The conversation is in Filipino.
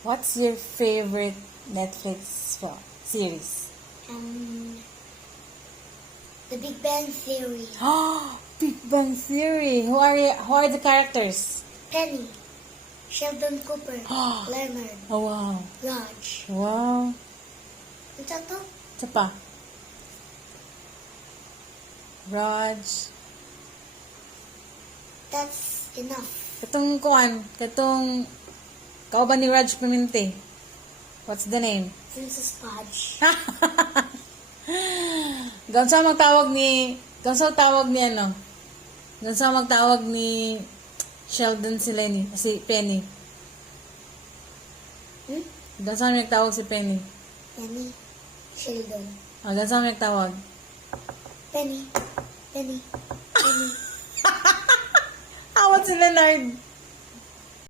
What's your favorite Netflix series? The Big Bang Theory. Big Bang Theory. Who are the characters? Penny. Sheldon Cooper. Leonard. Oh, wow. Raj. Wow. Ano to? Isa pa. Raj. That's enough. Katong kauban ni Raj Pimente. What's the name? Princess Podge. Gansa magtawag ni Sheldon sila ni si Penny. Gansa magtawag si Penny. Penny. Sheldon. Gansa magtawag. Penny. Penny. Penny. Awat si Leonard.